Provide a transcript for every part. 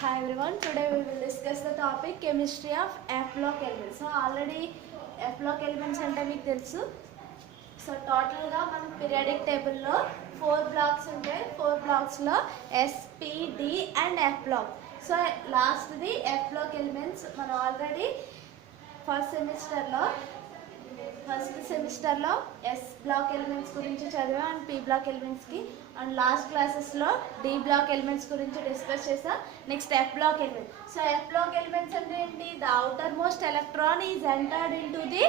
Hi everyone, today we will discuss the topic chemistry of F block elements. So already F block elements అంటే మీకు తెలుసు. So టోటల్గా మన periodic టేబుల్లో 4 blocks ఉంటాయి. 4 బ్లాక్స్లో S, P, D and F block. So లాస్ట్ది F block elements మనం ఆల్రెడీ ఫస్ట్ సెమిస్టర్లో ఎస్ బ్లాక్ ఎలిమెంట్స్ గురించి చదివా అండ్ పి బ్లాక్ ఎలిమెంట్స్కి అండ్ లాస్ట్ క్లాసెస్లో డి బ్లాక్ ఎలిమెంట్స్ గురించి డిస్కస్ చేసా. Next F block element. So F block elements అంటే ఏంటి? The outermost electron is entered into the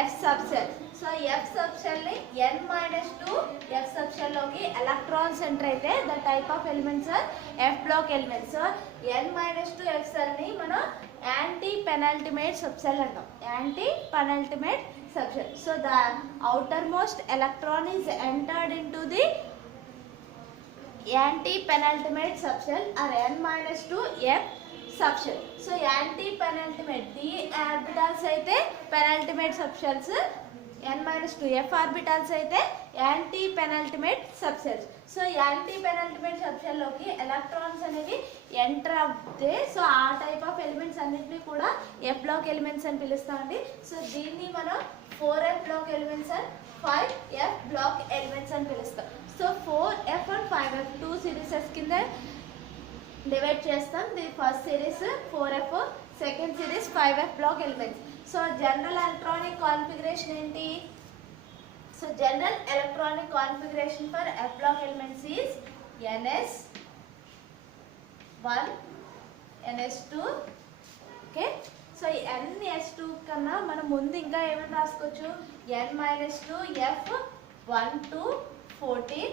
F subshell. So F సబ్సెల్ని n-2 F సబ్సెల్లోకి electrons enter అయితే the type of elements are F block elements. So n-2 F సెల్ని మనం antepenultimate subshell అంటాం. Antepenultimate subshell. So the outermost electron is entered into the anti-penultimate subshell or n-2 F subshell. So anti-penultimate d orbitals అయితే penultimate subshells, n-2 F orbitals అయితే antepenultimate subshells. So antepenultimate సబ్సెల్లోకి electrons అనేవి enter అవుతే so ఆ type of elements అన్నింటినీ కూడా F block elements అని పిలుస్తామండి. So దీన్ని మనం 4F block elements and 5F block elements అని పిలుస్తాం. So 4F and 5F 2 series కింద డివైడ్ చేస్తాం. The first series 4F, second series 5F block elements. So general electronic configuration ఏంటి? So general electronic configuration for F block elements is ns1 ns2. okay, so ns2 కన్నా మనం ముందు ఇంకా ఏమైనా రాసుకోవచ్చు. n-2 f1 to 14,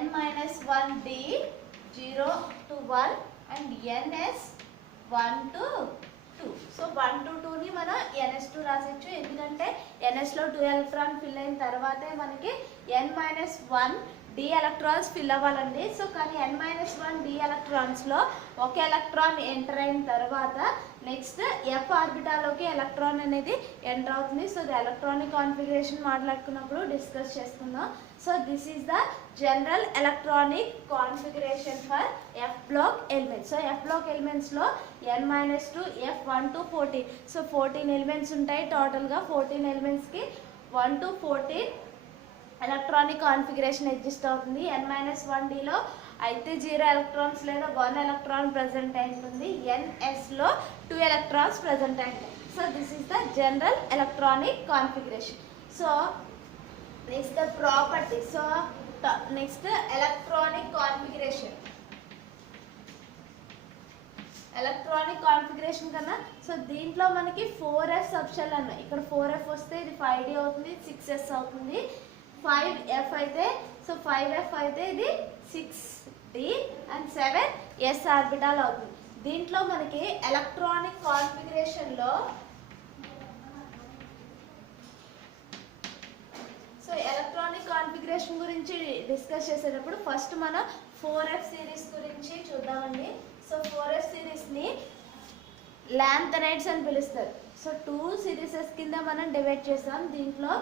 n-1 d 0 to 1 and ns1 to 2. So 1 to 2ని మనం ns2 రాసేచ్చు. ఎందుకంటే nsలో 2 ఎలక్ట్రాన్ ఫిల్ అయిన తర్వాతే మనకి n-1 d ఎలక్ట్రాన్స్ ఫిల్ అవ్వాలండి. సో కానీ n-1 d ఎలక్ట్రాన్స్లో ఒక ఎలక్ట్రాన్ ఎంటర్ అయిన తర్వాత నెక్స్ట్ ఎఫ్ ఆర్బిటాల్లోకి ఎలక్ట్రాన్ అనేది ఎంటర్ అవుతుంది. సో ది ఎలక్ట్రానిక్ కాన్ఫిగరేషన్ మాట్లాడుకున్నప్పుడు డిస్కస్ చేసుకుందాం. So this is the general electronic configuration for F block elements. So F block ఎలిమెంట్స్లో n-2 f1 to 14. So 14 elements ఉంటాయి టోటల్గా. 14 ఎలిమెంట్స్కి 1 to 14 ఎలక్ట్రానిక్ కాన్ఫిగరేషన్ ఎగ్జిస్ట్ అవుతుంది. n-1dలో అయితే 0 ఎలక్ట్రాన్స్ లేదా 1 ఎలక్ట్రాన్ ప్రజెంట్ అయి ఉంటుంది. nsలో 2 ఎలక్ట్రాన్స్ ప్రజెంట్ అయి ఉంటాయి. So this is the general electronic configuration. So next the property. So next electronic configuration. Electronic configuration కన్నా సో దీంట్లో మనకి 4F సబ్షెల్ అన్నాయి. ఇక్కడ 4F వస్తే ఇది 5D అవుతుంది, 6S అవుతుంది. 5F అయితే సో 5F అయితే ఇది 6D అండ్ 7S ఆర్బిటాల్ అవుతుంది. దీంట్లో మనకి ఎలక్ట్రానిక్ కాన్ఫిగరేషన్లో సో ఎలక్ట్రానిక్ కాన్ఫిగరేషన్ గురించి డిస్కస్ చేసేటప్పుడు ఫస్ట్ మనం 4F సిరీస్ గురించి చూద్దామండి. సో 4F సిరీస్ని లాంథనైడ్స్ అని పిలుస్తారు. సో 2 సిరీసెస్ కింద మనం డివైడ్ చేస్తాం. దీంట్లో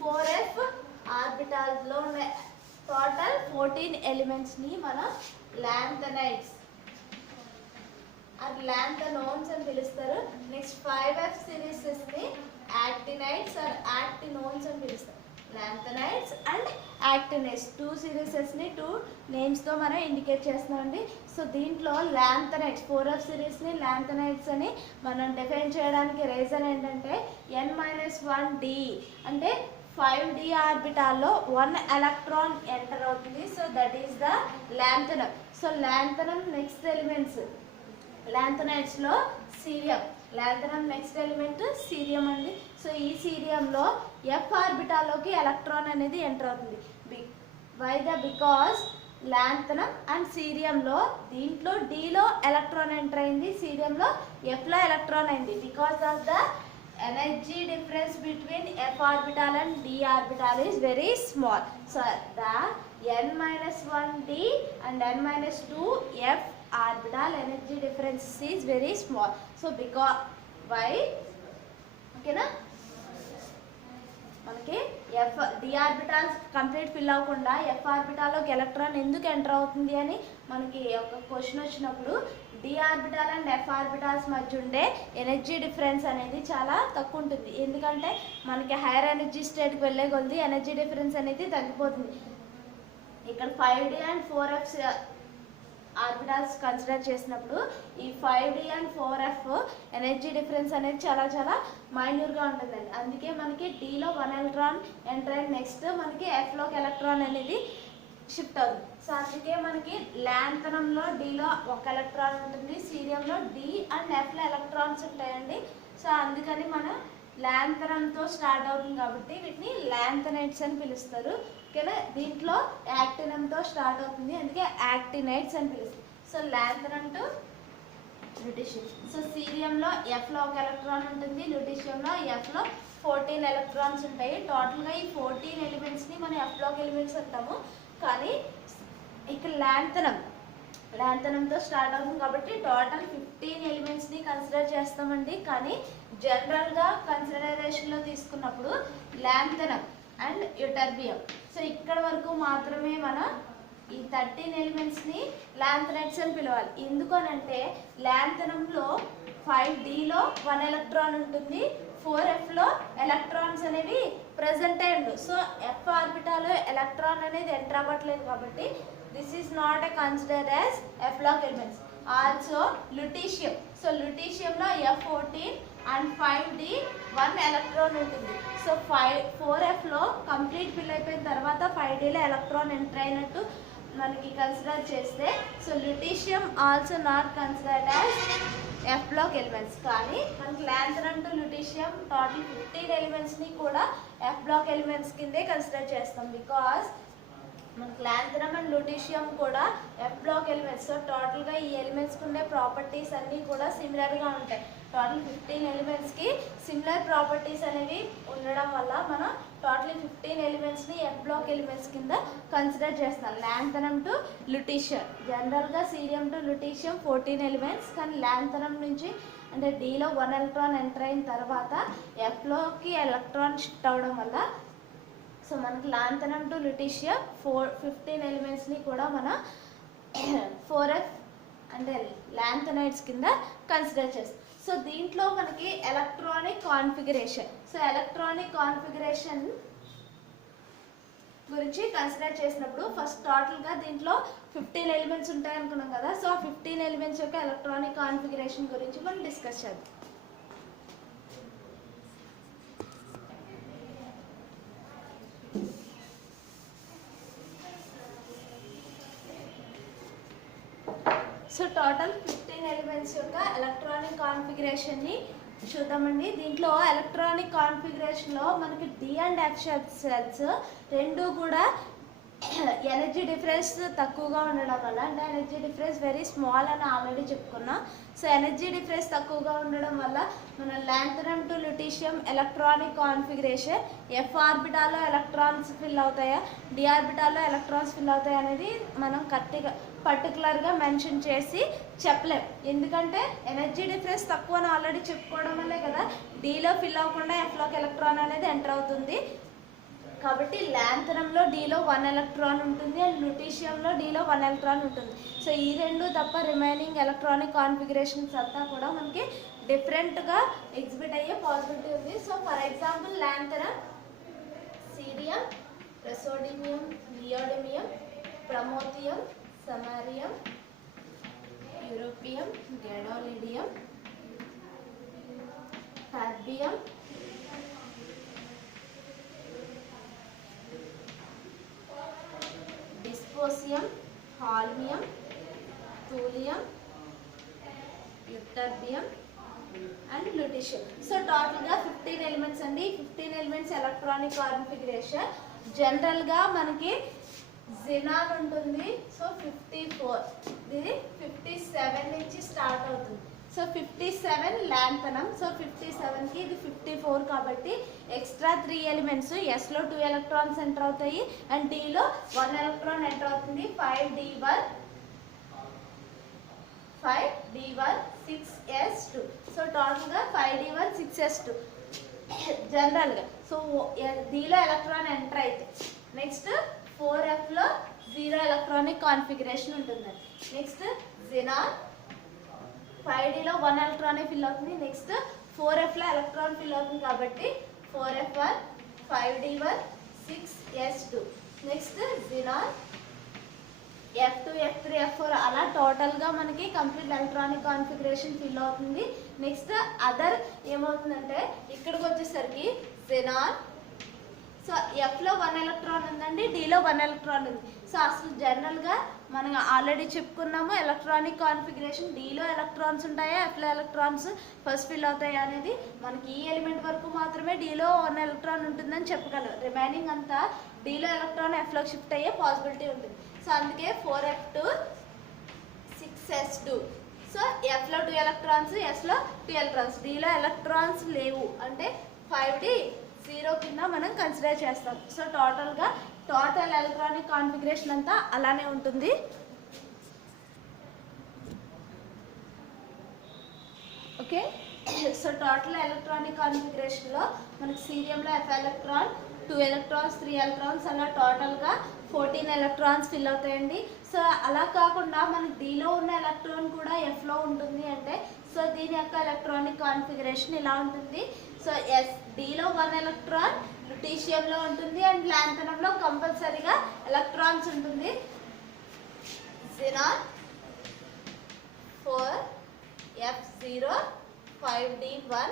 4F ఆర్బిటాల్స్లో ఉన్న టోటల్ 14 ఎలిమెంట్స్ని మనం లాంథనైడ్స్ ఆర్ లాంథనోన్స్ అని పిలుస్తారు. నెక్స్ట్ 5F సిరీసెస్ని యాక్టినైడ్స్ ఆర్ యాక్టినోన్స్ అని పిలుస్తారు. లాంథనైడ్స్ అండ్ యాక్టినైడ్స్ 2 సిరీసెస్ని 2 నేమ్స్తో మనం ఇండికేట్ చేస్తున్నామండి. సో దీంట్లో లాంథనైడ్స్ 4F సిరీస్ని లాంథనైడ్స్ అని మనం డిఫైన్ చేయడానికి రీజన్ ఏంటంటే n-1 d అంటే 5D ఆర్బిటాల్లో 1 ఎలక్ట్రాన్ ఎంటర్ అవుతుంది. So that is the lanthanum. So lanthanum next elements లాంథనైడ్స్లో cerium. Lanthanum next element cerium అండి. సో ఈ సీరియంలో ఎఫ్ ఆర్బిటాల్లోకి ఎలక్ట్రాన్ అనేది ఎంటర్ అవుతుంది. బికాస్ లాంథనం అండ్ సీరియంలో దీంట్లో డీలో ఎలక్ట్రాన్ ఎంటర్ అయింది, సీరియంలో ఎఫ్లో ఎలక్ట్రాన్ అయింది. Because of the energy difference between f orbital and d orbital is very small. So the n-1 d and n-2 f orbital energy difference is very small. So because why? Okay na? మనకి D orbital complete fill అవ్వకుండా F ఆర్బిటాల్లోకి electron ఎందుకు enter అవుతుంది అని మనకి ఒక question వచ్చినప్పుడు D orbital and F orbitals మధ్య ఉండే ఎనర్జీ డిఫరెన్స్ అనేది చాలా తక్కువ ఉంటుంది. ఎందుకంటే మనకి హైయర్ ఎనర్జీ స్టేట్కి వెళ్ళే కొద్ది ఎనర్జీ డిఫరెన్స్ అనేది తగ్గిపోతుంది. ఇక్కడ 5d and 4f orbitals consider చేసినప్పుడు ఈ 5d and 4f energy difference అనేది చాలా చాలా మైన్యూర్గా ఉంటుందండి. అందుకే మనకి డీలో 1 ఎలక్ట్రాన్ ఎంటర్ అయిన నెక్స్ట్ మనకి ఎఫ్లోకి ఎలక్ట్రాన్ అనేది షిఫ్ట్ అవుతుంది. సో అందుకే మనకి ల్యాంథనంలో డీలో 1 ఎలక్ట్రాన్ ఉంటుంది, సీరియంలో డి అండ్ ఎఫ్లో ఎలక్ట్రాన్స్ ఉంటాయండి. సో అందుకని మనం ల్యాంథనంతో స్టార్ట్ అవుతుంది కాబట్టి వీటిని ల్యాంథనైట్స్ అని పిలుస్తారు. ఓకేనా, దీంట్లో యాక్టినంతో స్టార్ట్ అవుతుంది, అందుకే యాక్టినైట్స్ అని పిలుస్తారు. So lanthanum to lutetium. So సీరియంలో ఎఫ్లో 1 ఎలక్ట్రాన్ ఉంటుంది, ల్యూటీషియంలో ఎఫ్లో 14 ఎలక్ట్రాన్స్ ఉంటాయి. టోటల్గా ఈ 14 ఎలిమెంట్స్ని మనం ఎఫ్లోకి ఎలిమెంట్స్ అంటాము. కానీ ఇక్కడ ల్యాంథనంతో స్టార్ట్ అవుతుంది కాబట్టి టోటల్ 15 ఎలిమెంట్స్ని కన్సిడర్ చేస్తామండి. కానీ జనరల్గా కన్సిడరేషన్లో తీసుకున్నప్పుడు ల్యాంథనం అండ్ యూటర్బియం. సో ఇక్కడ వరకు మాత్రమే మనం ఈ 13 ఎలిమెంట్స్ని ల్యాంథనైట్స్ అని పిలవాలి. ఎందుకనంటే ల్యాంథనంలో 5dలో 1 ఎలక్ట్రాన్ ఉంటుంది, 4fలో ఎలక్ట్రాన్స్ అనేవి ప్రజెంట్ అయ్యి ఉండవు. సో ఎఫ్ ఆర్బిటాల్ ఎలక్ట్రాన్ అనేది ఎంటర్ అవ్వట్లేదు కాబట్టి this is not a considered as F block elements. Also lutetium. So ల్యూటీషియంలో F14 అండ్ 5d 1 ఎలక్ట్రాన్ ఉంటుంది. సో 4fలో కంప్లీట్ ఫిల్ అయిపోయిన తర్వాత 5dలో ఎలక్ట్రాన్ ఎంటర్ అయినట్టు మనకి కన్సిడర్ చేస్తే so lutetium also not considered as F block elements. కానీ మనకి ల్యాంథనం టు ల్యూటీషియం టోటల్ 15 ఎలిమెంట్స్ని కూడా ఎఫ్లాక్ ఎలిమెంట్స్ కిందే కన్సిడర్ చేస్తాం. బికాస్ మనకి ల్యాంథనం అండ్ ల్యూటీషియం కూడా ఎఫ్లాక్ ఎలిమెంట్స్. సో టోటల్గా ఈ ఎలిమెంట్స్కి ఉండే ప్రాపర్టీస్ అన్నీ కూడా సిమిలర్గా ఉంటాయి. టోటల్ 15 ఎలిమెంట్స్కి సిమిలర్ ప్రాపర్టీస్ అనేవి ఉండడం వల్ల మనం టోటల్ 15 ఎలిమెంట్స్ని ఎఫ్లాక్ ఎలిమెంట్స్ కింద కన్సిడర్ చేస్తాం. ల్యాంథనం టు ల్యూటీషియం. జనరల్గా సీరియం టు ల్యూటీషియం 14 ఎలిమెంట్స్, కానీ ల్యాంథనం నుంచి అంటే డీలో 1 ఎలక్ట్రాన్ ఎంటర్ అయిన తర్వాత ఎఫ్లోకి ఎలక్ట్రాన్ షిఫ్ట్ అవ్వడం వల్ల సో మనకి ల్యాంథనం టు ల్యూటీషియం 15 ఎలిమెంట్స్ని కూడా మనం 4f అంటే ల్యాంథనైట్స్ కింద కన్సిడర్ చేస్తాం. సో దీంట్లో మనకి electronic configuration. So electronic configuration గురించి కన్సిడర్ చేసినప్పుడు ఫస్ట్ టోటల్గా దీంట్లో 15 ఎలిమెంట్స్ ఉంటాయి అనుకున్నాం కదా. సో ఆ 15 ఎలిమెంట్స్ యొక్క ఎలక్ట్రానిక్ కాన్ఫిగరేషన్ గురించి మనం డిస్కస్ చేద్దాం. సో టోటల్ 15 ఎలిమెంట్స్ యొక్క ఎలక్ట్రానిక్ కాన్ఫిగరేషన్ని చూద్దామండి. దీంట్లో ఎలక్ట్రానిక్ కాన్ఫిగరేషన్లో మనకి డి అండ్ ఎఫ్ సెల్స్ రెండు కూడా ఎనర్జీ డిఫరెన్స్ తక్కువగా ఉండడం వల్ల, అంటే ఎనర్జీ డిఫరెన్స్ వెరీ స్మాల్ అని ఆల్రెడీ చెప్పుకున్నాం. సో ఎనర్జీ డిఫరెన్స్ తక్కువగా ఉండడం వల్ల మన lanthanum to lutetium electronic configuration F ఆర్బిటాల్లో ఎలక్ట్రాన్స్ ఫిల్ అవుతాయా, డి ఆర్బిటాల్లో ఎలక్ట్రాన్స్ ఫిల్ అవుతాయా అనేది మనం పర్టికులర్గా మెన్షన్ చేసి చెప్పలేం. ఎందుకంటే ఎనర్జీ డిఫరెన్స్ తక్కువ అని ఆల్రెడీ చెప్పుకోవడం వల్లే కదా డీలో ఫిల్ అవ్వకుండా ఎఫ్లోకి ఎలక్ట్రాన్ అనేది ఎంటర్ అవుతుంది. కాబట్టి ల్యాంథనంలో డీలో 1 ఎలక్ట్రాన్ ఉంటుంది అండ్ ల్యూటీషియంలో డీలో 1 ఎలక్ట్రాన్ ఉంటుంది. సో ఈ రెండు తప్ప రిమైనింగ్ ఎలక్ట్రానిక్ కాన్ఫిగరేషన్స్ అంతా కూడా మనకి డిఫరెంట్గా ఎగ్జిబిట్ అయ్యే పాసిబిలిటీ ఉంది. So for example lanthanum, cerium, praseodymium, neodymium, promethium, samarium, europium, gadolinium, terbium, dysprosium, holmium, thulium, ytterbium and lutetium. So టోటల్గా 15 ఎలిమెంట్స్ అండి. 15 ఎలిమెంట్స్ ఎలక్ట్రానిక్ కాన్ఫిగరేషన్. జనరల్గా మనకి జినాన్ ఉంటుంది. సో 54, ఇది 57 నుంచి స్టార్ట్ అవుతుంది. సో 57 ల్యాంథనం. సో 57కి ఇది 54 కాబట్టి ఎక్స్ట్రా 3 ఎలిమెంట్స్. ఎస్లో 2 ఎలక్ట్రాన్స్ ఎంటర్ అవుతాయి అండ్ డీలో 1 ఎలక్ట్రాన్ ఎంటర్ అవుతుంది. 5d1 6s2. సో టోటల్గా 5d1 6s2 జనరల్గా. సో డీలో ఎలక్ట్రాన్ ఎంటర్ అయితే నెక్స్ట్ 4Fలో 0 ఎలక్ట్రానిక్ కాన్ఫిగరేషన్ ఉంటుందండి. నెక్స్ట్ జినాన్ 5Dలో 1 ఎలక్ట్రానే ఫిల్ అవుతుంది. నెక్స్ట్ 4Fలో ఎలక్ట్రాన్ ఫిల్ అవుతుంది కాబట్టి 4F1 5D1 6S2. Next xenon F2 F3 F4 అలా టోటల్గా మనకి కంప్లీట్ ఎలక్ట్రానిక్ కాన్ఫిగరేషన్ ఫిల్ అవుతుంది. నెక్స్ట్ అదర్ ఏమవుతుందంటే ఇక్కడికి వచ్చేసరికి జినాన్ సో ఎఫ్లో 1 ఎలక్ట్రాన్ ఉందండి, డీలో 1 ఎలక్ట్రాన్ ఉంది. సో అసలు జనరల్గా మనం ఆల్రెడీ చెప్పుకున్నాము ఎలక్ట్రానిక్ కాన్ఫిగరేషన్ డీలో ఎలక్ట్రాన్స్ ఉంటాయా ఎఫ్లో ఎలక్ట్రాన్స్ ఫస్ట్ ఫిల్ అవుతాయా అనేది. మనకి ఈ ఎలిమెంట్ వరకు మాత్రమే డీలో 1 ఎలక్ట్రాన్ ఉంటుందని చెప్పగలం. రిమైనింగ్ అంతా డీలో ఎలక్ట్రాన్ ఎఫ్లోకి షిఫ్ట్ అయ్యే పాసిబిలిటీ ఉంటుంది. సో అందుకే 4F2 6S2. సో ఎఫ్లో 2 ఎలక్ట్రాన్స్ ఎస్లో 2 ఎలక్ట్రాన్స్, డీలో ఎలక్ట్రాన్స్ లేవు అంటే 5D 0 కింద మనం కన్సిడర్ చేస్తాం. సో టోటల్ ఎలక్ట్రానిక్ కాన్ఫిగరేషన్ అంతా అలానే ఉంటుంది. ఓకే, సో టోటల్ ఎలక్ట్రానిక్ కాన్ఫిగరేషన్లో మనకి సీరియంలో F ఎలక్ట్రాన్ 2 ఎలక్ట్రాన్స్ 3 ఎలక్ట్రాన్స్ అలా టోటల్గా 14 ఎలక్ట్రాన్స్ ఫిల్ అవుతాయండి. సో అలా కాకుండా మనకి డీలో ఉన్న ఎలక్ట్రాన్ కూడా ఎఫ్లో ఉంటుంది అంటే సో దీని యొక్క ఎలక్ట్రానిక్ కాన్ఫిగరేషన్ ఇలా ఉంటుంది. సో డీలో 1 ఎలక్ట్రాన్ ల్యూటీషియంలో ఉంటుంది అండ్ లాంథనమ్లో కంపల్సరీగా ఎలక్ట్రాన్స్ ఉంటుంది. Xenon 4F0 5D1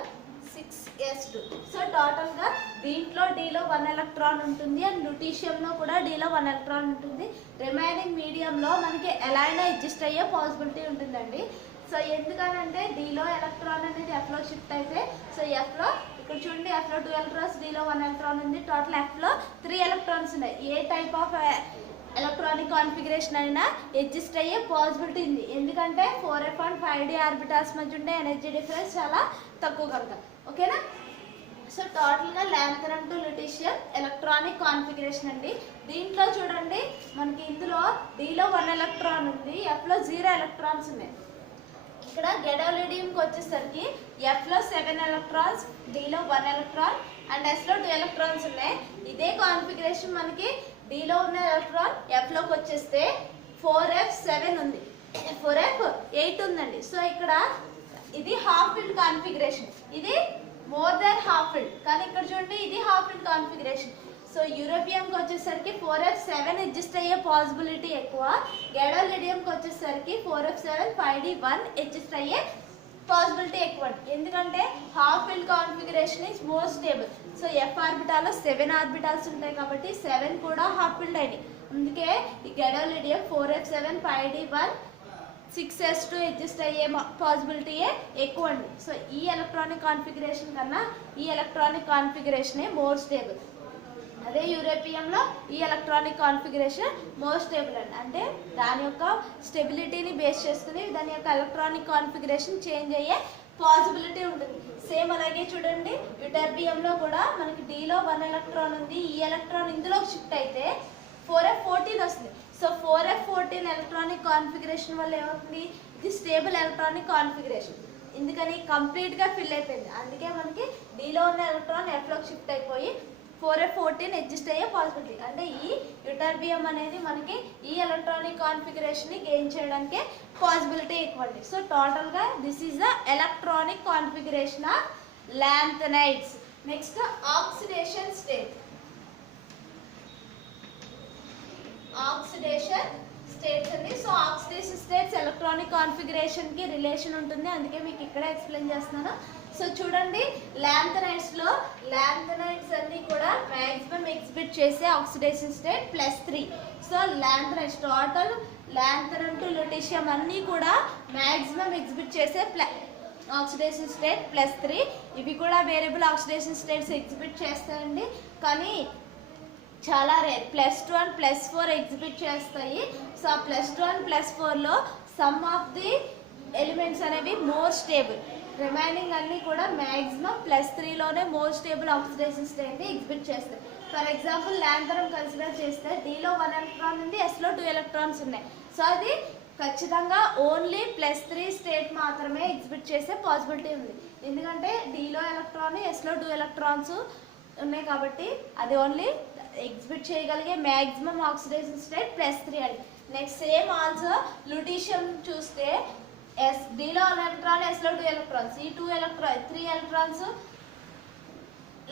6S2. So టోటల్గా దీంట్లో డీలో 1 ఎలక్ట్రాన్ ఉంటుంది అండ్ ల్యూటీషియంలో కూడా డీలో 1 ఎలక్ట్రాన్ ఉంటుంది. రిమైనింగ్ మీడియంలో మనకి ఎలా అయినా అడ్జస్ట్ అయ్యే పాసిబిలిటీ ఉంటుందండి. సో ఎందుకనంటే డీలో ఎలక్ట్రాన్ అనేది ఎఫ్లో షిఫ్ట్ అయితే సో ఎఫ్లో ఇక్కడ చూడండి ఎఫ్లో 2 ఎలక్ట్రాన్స్ డీలో 1 ఎలక్ట్రాన్ ఉంది. టోటల్ ఎఫ్లో 3 ఎలక్ట్రాన్స్ ఉన్నాయి. ఏ టైప్ ఆఫ్ ఎలక్ట్రానిక్ కాన్ఫిగరేషన్ అయినా అడ్జస్ట్ అయ్యే పాసిబిలిటీ ఉంది. ఎందుకంటే 4F అండ్ 5D ఆర్బిటాల్స్ మధ్య ఉండే ఎనర్జీ డిఫరెన్స్ చాలా తక్కువ కనుక. ఓకేనా, సో టోటల్గా లాంథనమ్ టు ల్యూటీషియం ఎలక్ట్రానిక్ కాన్ఫిగరేషన్ అండి. దీంట్లో చూడండి మనకి ఇందులో డీలో 1 ఎలక్ట్రాన్ ఉంది, ఎఫ్లో 0 ఎలక్ట్రాన్స్ ఉన్నాయి. ఇక్కడ గెడోలిడియంకి వచ్చేసరికి ఎఫ్లో 7 ఎలక్ట్రాన్స్ డీలో 1 ఎలక్ట్రాన్ అండ్ ఎస్లో 2 ఎలక్ట్రాన్స్ ఉన్నాయి. ఇదే కాన్ఫిగరేషన్ మనకి డీలో ఉన్న ఎలక్ట్రాన్ ఎఫ్లోకి వచ్చేస్తే 4F7 ఉంది, 4F8 ఉందండి. సో ఇక్కడ ఇది హాఫ్ ఫిల్డ్ కాన్ఫిగరేషన్, ఇది మోర్ దాన్ హాఫ్ ఫిల్డ్, కానీ ఇక్కడ చూడండి ఇది హాఫ్ ఫిల్డ్ కాన్ఫిగరేషన్. సో యూరోపియంకి వచ్చేసరికి 4F7 అడ్జస్ట్ అయ్యే పాసిబిలిటీ ఎక్కువ, గెడోలిడియంకి వచ్చేసరికి 4F7 5D1 అడ్జస్ట్ అయ్యే పాసిబిలిటీ ఎక్కువ. ఎందుకంటే half filled configuration is more stable. So F ఆర్బిటాల్లో 7 ఆర్బిటాల్స్ ఉంటాయి కాబట్టి 7 కూడా హాఫ్ ఫిల్డ్ అయినాయి. అందుకే ఈ గెడోలిడియం 4F7 5D1 6S2 అడ్జస్ట్ అయ్యే పాసిబిలిటీయే ఎక్కువ అండి. సో ఈ ఎలక్ట్రానిక్ కాన్ఫిగరేషన్ కన్నా ఈ ఎలక్ట్రానిక్ కాన్ఫిగరేషనే మోర్ స్టేబుల్. అదే యూరోపియంలో ఈ ఎలక్ట్రానిక్ కాన్ఫిగరేషన్ మోర్ స్టేబుల్ అండి. అంటే దాని యొక్క స్టెబిలిటీని బేస్ చేసుకుని దాని యొక్క ఎలక్ట్రానిక్ కాన్ఫిగరేషన్ చేంజ్ అయ్యే పాసిబిలిటీ ఉంటుంది. సేమ్ అలాగే చూడండి యూటర్బియంలో కూడా మనకి డీలో 1 ఎలక్ట్రాన్ ఉంది, ఈ ఎలక్ట్రాన్ ఇందులో షిఫ్ట్ అయితే 4F14 వస్తుంది. సో 4F14 ఎలక్ట్రానిక్ కాన్ఫిగరేషన్ వల్ల ఏమవుతుంది, ఇది స్టేబుల్ ఎలక్ట్రానిక్ కాన్ఫిగరేషన్. ఎందుకని కంప్లీట్గా ఫిల్ అయిపోయింది. అందుకే మనకి డీలో ఉన్న ఎలక్ట్రాన్ ఎఫ్లోకి షిఫ్ట్ అయిపోయి 4F14 అడ్జస్ట్ అయ్యే పాసిబిలిటీ. అంటే ఈ యూటర్బియం అనేది మనకి ఈ ఎలక్ట్రానిక్ కాన్ఫిగరేషన్ని గెయిన్ చేయడానికి పాసిబిలిటీ ఎక్కువ అండి. సో టోటల్గా this is the electronic configuration of lanthanides. Next oxidation state. Oxidation states అండి. సో ఆక్సిడేషన్ స్టేట్స్ ఎలక్ట్రానిక్ కాన్ఫిగరేషన్కి రిలేషన్ ఉంటుంది, అందుకే మీకు ఇక్కడే ఎక్స్ప్లెయిన్ చేస్తున్నాను. సో చూడండి లాంథనైడ్స్లో లాంథనైడ్స్ అన్నీ కూడా మ్యాక్సిమం ఎగ్జిబిట్ చేసే oxidation state +3. So lanthanides total lanthanum to lutetium అన్నీ కూడా మ్యాక్సిమం ఎగ్జిబిట్ చేసే ఆక్సిడేషన్ స్టేట్ +3. ఇవి కూడా వేరియబుల్ ఆక్సిడేషన్ స్టేట్స్ ఎగ్జిబిట్ చేస్తాయండి, కానీ చాలా రేర్. +2 అండ్ +4 ఎగ్జిబిట్ చేస్తాయి. సో ఆ +2 అండ్ +4లో సమ్ ఆఫ్ ది ఎలిమెంట్స్ అనేవి మోర్ స్టేబుల్. రిమైనింగ్ అన్నీ కూడా మ్యాక్సిమం +3లోనే మోర్ స్టేబుల్ ఆక్సిడేషన్ స్టేట్ని ఎగ్జిబిట్ చేస్తాయి. ఫర్ ఎగ్జాంపుల్ లాంథనమ్ కన్సిడర్ చేస్తే డీలో 1 ఎలక్ట్రాన్ ఉంది, ఎస్లో 2 ఎలక్ట్రాన్స్ ఉన్నాయి. సో అది ఖచ్చితంగా ఓన్లీ +3 స్టేట్ మాత్రమే ఎగ్జిబిట్ చేసే పాసిబిలిటీ ఉంది. ఎందుకంటే డీలో ఎలక్ట్రాన్ ఎస్లో 2 ఎలక్ట్రాన్స్ ఉన్నాయి కాబట్టి అది ఓన్లీ ఎగ్జిబిట్ చేయగలిగే మ్యాక్సిమం ఆక్సిడేషన్ స్టేట్ +3 అండి. నెక్స్ట్ సేమ్ ఆల్సో లుటీషియం చూస్తే Dలో ఎలక్ట్రాన్, Sలో 2 ఎలక్ట్రాన్స్, ఈ 3 ఎలక్ట్రాన్స్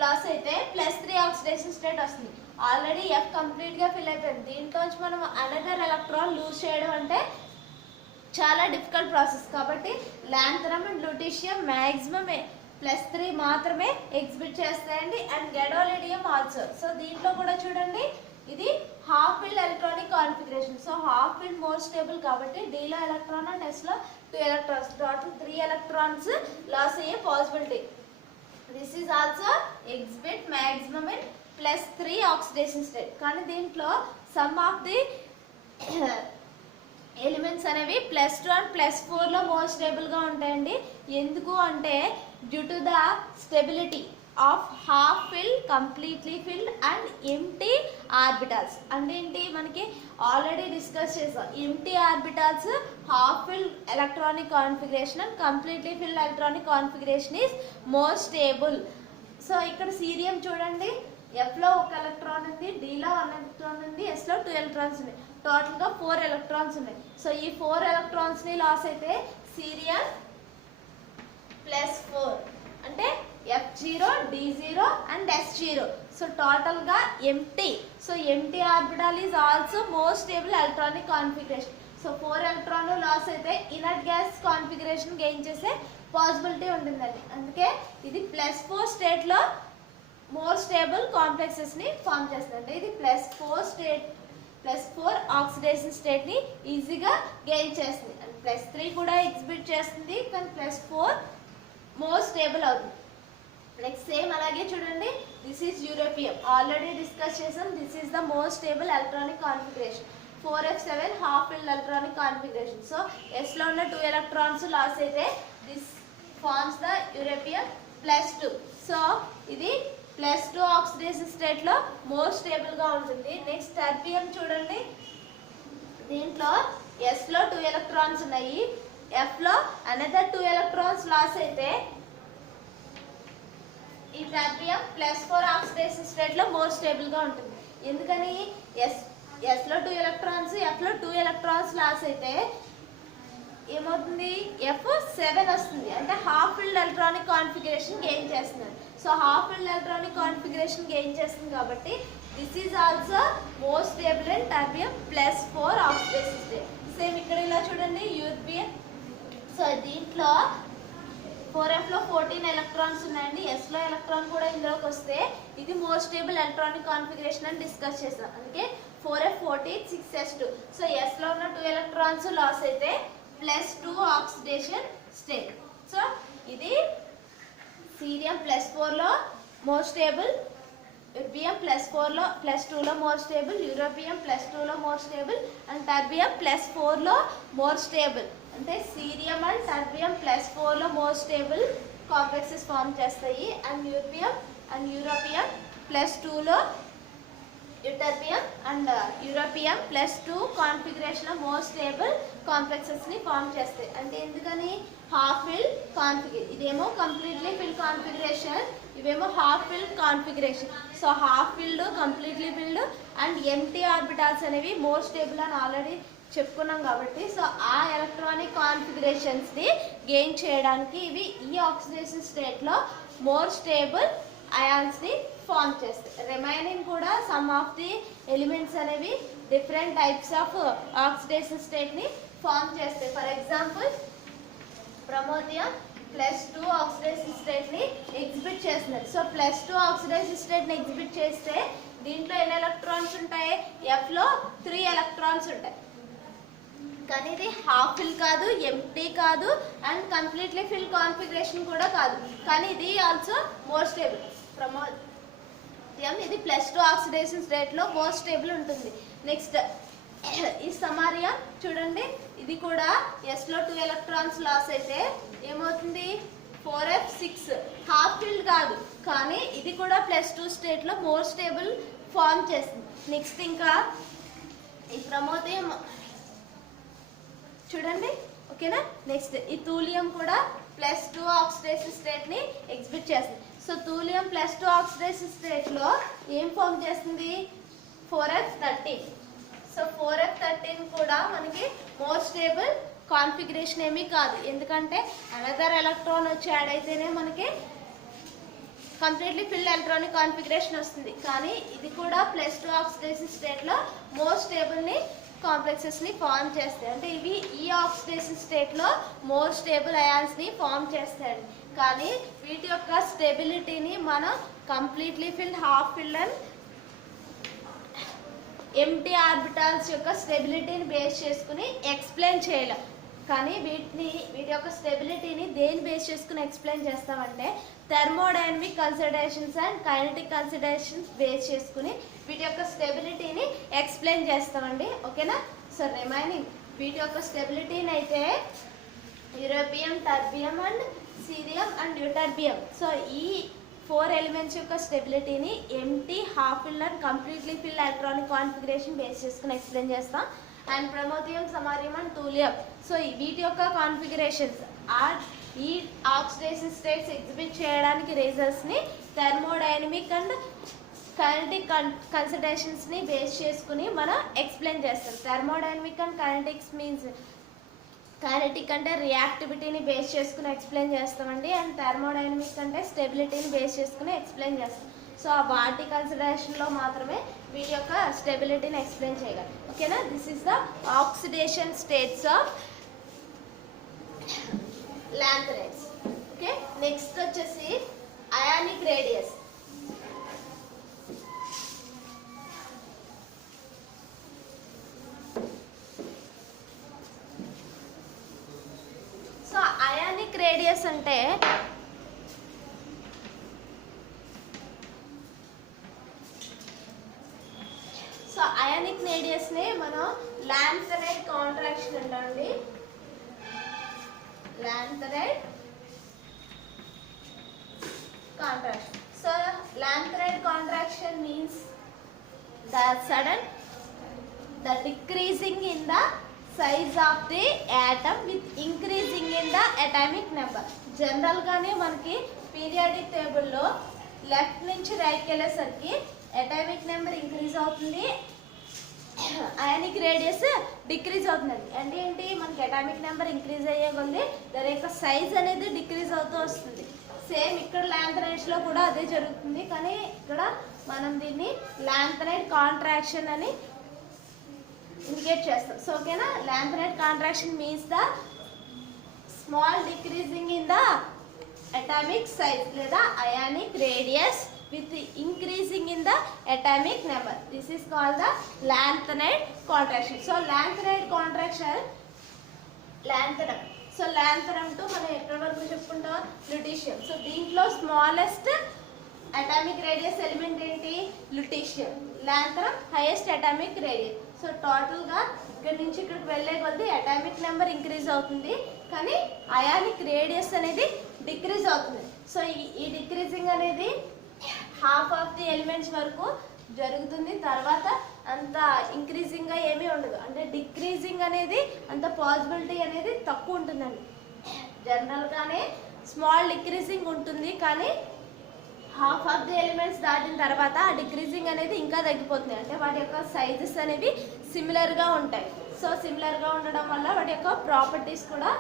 లాస్ అయితే +3 ఆక్సిడేషన్ స్టేట్ వస్తుంది. ఆల్రెడీ F కంప్లీట్గా ఫిల్ అయిపోయింది. దీంట్లో మనం అనదర్ ఎలక్ట్రాన్ లూజ్ చేయడం అంటే చాలా డిఫికల్ట్ ప్రాసెస్. కాబట్టి లాంథనమ్ అండ్ లుటీషియం మ్యాక్సిమం +3 మాత్రమే ఎగ్జిబిట్ చేస్తాయండి. And gadolinium also. సో దీంట్లో కూడా చూడండి ఇది half filled electronic configuration. So half filled more stable కాబట్టి Dలో ఎలక్ట్రాన్ అండ్ Sలో 2 ఎలక్ట్రాన్స్, టోటల్ 3 ఎలక్ట్రాన్స్ లాస్ అయ్యే possibility. This is also exhibit maximum in +3 oxidation state. కానీ దీంట్లో సమ్ ఆఫ్ ది ఎలిమెంట్స్ అనేవి +2 అండ్ +4లో మోర్ స్టేబుల్గా ఉంటాయండి. ఎందుకు అంటే due to the stability of half filled, completely filled and empty orbitals. అంటే ఏంటి, మనకి ఆల్రెడీ డిస్కస్ చేసాం. Empty orbitals half filled electronic configuration and completely filled electronic configuration is more stable. So ఇక్కడ cerium చూడండి, Fలో 1 ఎలక్ట్రాన్ ఉంది, Dలో 1 electron ఉంది, Sలో 2 electrons ఉన్నాయి. టోటల్గా 4 ఎలక్ట్రాన్స్ ఉన్నాయి. సో ఈ 4 ఎలక్ట్రాన్స్ని లాస్ అయితే సీరియం +4 అంటే F0, D0 and S0. So టోటల్గా empty. So empty orbital is also more stable electronic configuration. So 4 ఎలక్ట్రాన్లు లాస్ అయితే ఇనర్ట్ గ్యాస్ కాన్ఫిగరేషన్ గెయిన్ చేసే పాసిబిలిటీ ఉంటుందండి. అందుకే ఇది +4 స్టేట్లో మోర్ స్టేబుల్ కాంప్లెక్సెస్ని ఫామ్ చేస్తుంది. ఇది +4 ఆక్సిడేషన్ స్టేట్ని ఈజీగా గెయిన్ చేస్తుంది. అండ్ +3 కూడా ఎగ్జిబిట్ చేస్తుంది, కానీ +4 మోర్ స్టేబుల్ అవుతుంది. నెక్స్ట్ సేమ్ అలాగే చూడండి, this is europium. Already discuss చేసాం. This is the more stable electronic configuration. 4f7 half filled electronic configuration. So Sలో ఉన్న 2 ఎలక్ట్రాన్స్ లాస్ అయితే this forms the europium +2. So ఇది +2 ఆక్సిడేషన్ స్టేట్లో మోర్ స్టేబుల్గా ఉంటుంది. నెక్స్ట్ టర్బియం చూడండి, దీంట్లో Sలో 2 ఎలక్ట్రాన్స్ ఉన్నాయి, Fలో అనదర్ 2 ఎలక్ట్రాన్స్ లాస్ అయితే ఈ టర్బియం +4 ఆక్సిడేషన్ స్టేట్లో మోర్ స్టేబుల్గా ఉంటుంది. ఎందుకని Sలో 2 ఎలక్ట్రాన్స్, Fలో 2 ఎలక్ట్రాన్స్ లాస్ అయితే ఏమవుతుంది, F7 వస్తుంది. అంటే half filled electronic configuration gain చేస్తుంది. So half filled electronic configuration gain చేస్తుంది కాబట్టి this is also more stable and terbium +4 oxidation state. Same ఇక్కడ ఇలా చూడండి యూరోపియం. సో దీంట్లో 4fలో 14 ఎలక్ట్రాన్స్ ఉన్నాయండి. Sలో ఎలక్ట్రాన్ కూడా ఇందులోకి వస్తే ఇది మోర్ స్టేబుల్ ఎలక్ట్రానిక్ కాన్ఫిగరేషన్ అని డిస్కస్ చేస్తాం. అందుకే 4f 14 6s2. సో Sలో ఉన్న 2 ఎలక్ట్రాన్స్ లాస్ అయితే +2 ఆక్సిడేషన్ స్టేట్. సో ఇది సీరియం +4లో మోర్ స్టేబుల్, యూరోపియం +4లో +2లో మోర్ స్టేబుల్, యూరోపియం +2లో మోర్ స్టేబుల్ అండ్ టర్బియం +4లో మోర్ స్టేబుల్. అంటే సీరియం అండ్ టర్బియం +4లో మోర్ స్టేబుల్ కాంప్లెక్సెస్ ఫామ్ చేస్తాయి. అండ్ యూరోపియం +2లో ytterbium and europium +2 configuration more stable కాంప్లెక్సెస్ని ఫామ్ చేస్తాయి. అంటే ఎందుకని, హాఫ్ ఫిల్డ్ కాన్ఫిగరేషన్, ఇదేమో కంప్లీట్లీ ఫిల్డ్ కాన్ఫిగరేషన్, ఇవేమో half filled configuration. So half filled, completely filled and empty orbitals అనేవి మోర్ స్టేబుల్ అని ఆల్రెడీ చెప్పుకున్నాం కాబట్టి సో ఆ ఎలక్ట్రానిక్ కాన్ఫిగరేషన్స్ని గెయిన్ చేయడానికి ఇవి ఈ ఆక్సిడేషన్ స్టేట్లో మోర్ స్టేబుల్ అయాన్స్ని ఫామ్ చేస్తాయి. రిమైనింగ్ కూడా సమ్ ఆఫ్ ది ఎలిమెంట్స్ అనేవి డిఫరెంట్ టైప్స్ ఆఫ్ ఆక్సిడేషన్ స్టేట్ని ఫామ్ చేస్తాయి. ఫర్ ఎగ్జాంపుల్ ప్రమోదియం +2 ఆక్సిడేషన్ స్టేట్ని ఎగ్జిబిట్ చేస్తున్నారు. సో +2 ఆక్సిడేషన్ స్టేట్ని ఎగ్జిబిట్ చేస్తే దీంట్లో ఎన్ని ఎలక్ట్రాన్స్ ఉంటాయి, Fలో 3 ఎలక్ట్రాన్స్ ఉంటాయి. కానీ ఇది హాఫ్ ఫిల్ కాదు, ఎంటీ కాదు అండ్ కంప్లీట్లీ ఫిల్ కాన్ఫిగరేషన్ కూడా కాదు. కానీ ఇది ఆల్సో మోర్ స్టేబుల్. ప్రమోదియం ఇది +2 ఆక్సిడేషన్ స్టేట్లో మోర్ స్టేబుల్ ఉంటుంది. నెక్స్ట్ ఈ సమారియం చూడండి, ఇది కూడా Sలో 2 ఎలక్ట్రాన్స్ లాస్ అయితే ఏమవుతుంది, 4f6 హాఫ్ ఫిల్డ్ కాదు కానీ ఇది కూడా +2 స్టేట్లో మోర్ స్టేబుల్ ఫామ్ చేస్తుంది. నెక్స్ట్ ఇంకా ఈ ప్రమోదియం చూడండి. ఓకేనా. నెక్స్ట్ ఈ థూలియం కూడా +2 ఆక్సిడేషన్ స్టేట్ని ఎగ్జిబిట్ చేస్తుంది. సో థూలియం +2 ఆక్సిడేషన్ స్టేట్లో ఏం ఫామ్ చేస్తుంది? 4f13. సో 4f13 కూడా మనకి మోర్ స్టేబుల్ కాన్ఫిగరేషన్ ఏమీ కాదు, ఎందుకంటే అనదర్ ఎలక్ట్రాన్ వచ్చి యాడ్ అయితేనే మనకి కంప్లీట్లీ ఫిల్డ్ ఎలక్ట్రానిక్ కాన్ఫిగరేషన్ వస్తుంది. కానీ ఇది కూడా +2 ఆక్సిడేషన్ స్టేట్లో మోర్ స్టేబుల్ని కాంప్లెక్సెస్ని ఫామ్ చేస్తాయి. అంటే ఇవి ఈ ఆక్సిడేషన్ స్టేట్లో మోర్ స్టేబుల్ అయాన్స్ని ఫామ్ చేస్తాయి. కానీ వీటి యొక్క స్టెబిలిటీని మనం completely field, half filled and empty orbitals యొక్క స్టెబిలిటీని బేస్ చేసుకుని ఎక్స్ప్లెయిన్ చేయలేం. కానీ వీటి యొక్క స్టెబిలిటీని దేని బేస్ చేసుకుని ఎక్స్ప్లెయిన్ చేస్తామంటే thermodynamic considerations and kinetic considerations base చేసుకుని వీటి యొక్క స్టెబిలిటీని ఎక్స్ప్లెయిన్ చేస్తామండి. ఓకేనా. సో రిమైనింగ్ వీటి యొక్క స్టెబిలిటీని అయితే europium, terbium and cerium and ytterbium. So ఈ 4 ఎలిమెంట్స్ యొక్క స్టెబిలిటీని empty, half filled and completely filled electronic configuration base చేసుకుని ఎక్స్ప్లెయిన్ చేస్తాం. And promethium, samarium and thulium. So వీటి యొక్క కాన్ఫిగరేషన్స్ ఈ ఆక్సిడేషన్ స్టేట్స్ ఎగ్జిబిట్ చేయడానికి రీజన్స్ని థర్మోడైనమిక్ అండ్ కైనెటిక్ కన్సిడరేషన్స్ని బేస్ చేసుకుని మనం ఎక్స్ప్లెయిన్ చేస్తాం. Thermodynamic and kinetics means kinetic అంటే రియాక్టివిటీని బేస్ చేసుకుని ఎక్స్ప్లెయిన్ చేస్తామండి. అండ్ థర్మోడైనమిక్ అంటే స్టెబిలిటీని బేస్ చేసుకుని ఎక్స్ప్లెయిన్ చేస్తాం. సో వాటి కన్సిడరేషన్లో మాత్రమే వీటి యొక్క స్టెబిలిటీని ఎక్స్ప్లెయిన్ చేయగలం. ఓకేనా. This is the oxidation states of lanthanides. Okay. Next వచ్చేసి ionic radius. So ionic radius అంటే అయానిక్ రేడియస్ని మనం లాంథనైడ్ కాంట్రాక్షన్ అంటామండి. Lanthanide contraction. So lanthanide contraction means the decreasing in the size of the atom with increasing in the atomic number. జనరల్గానే మనకి periodic టేబుల్లో left నుంచి రైట్కి వెళ్ళేసరికి అటామిక్ నెంబర్ ఇంక్రీజ్ అవుతుంది, అయానిక్ రేడియస్ డిక్రీజ్ అవుతుందండి. అంటే ఏంటి, మనకి అటామిక్ నెంబర్ ఇంక్రీజ్ అయ్యే కొద్ది దాని యొక్క సైజ్ అనేది డిక్రీజ్ అవుతూ వస్తుంది. సేమ్ ఇక్కడ లాంథనైడ్స్లో కూడా అదే జరుగుతుంది. కానీ ఇక్కడ మనం దీన్ని లాంథనైడ్ కాంట్రాక్షన్ అని ఇండికేట్ చేస్తాం. సో ఓకేనా. Lanthanide contraction means the small decreasing in the atomic size లేదా ionic radius with increasing in the atomic number. This is called the lanthanide contraction. So lanthanide contraction, lanthanum. So lanthanum to మనం ఎక్కడ వరకు చెప్పుకుంటాం, ల్యూటీషియం. So దీంట్లో smallest atomic radius element ఏంటి, ల్యూటీషియం. లాంథనమ్ highest atomic radius. So టోటల్గా ఇక్కడ నుంచి ఇక్కడికి వెళ్ళే కొద్దీ అటామిక్ నెంబర్ ఇంక్రీజ్ అవుతుంది, కానీ అయానిక్ రేడియస్ అనేది డిక్రీజ్ అవుతుంది. సో ఈ డిక్రీజింగ్ అనేది హాఫ్ ఆఫ్ ది ఎలిమెంట్స్ వరకు జరుగుతుంది. తర్వాత అంత ఇంక్రీజింగ్గా ఏమీ ఉండదు. అంటే డిక్రీజింగ్ అనేది అంత పాసిబిలిటీ అనేది తక్కువ ఉంటుందండి. జనరల్గానే స్మాల్ డిక్రీజింగ్ ఉంటుంది, కానీ హాఫ్ ఆఫ్ ది ఎలిమెంట్స్ దాటిన తర్వాత ఆ డిక్రీజింగ్ అనేది ఇంకా తగ్గిపోతుంది. అంటే వాటి యొక్క సైజెస్ అనేవి సిమిలర్గా ఉంటాయి. సో సిమిలర్గా ఉండడం వల్ల వాటి యొక్క ప్రాపర్టీస్ కూడా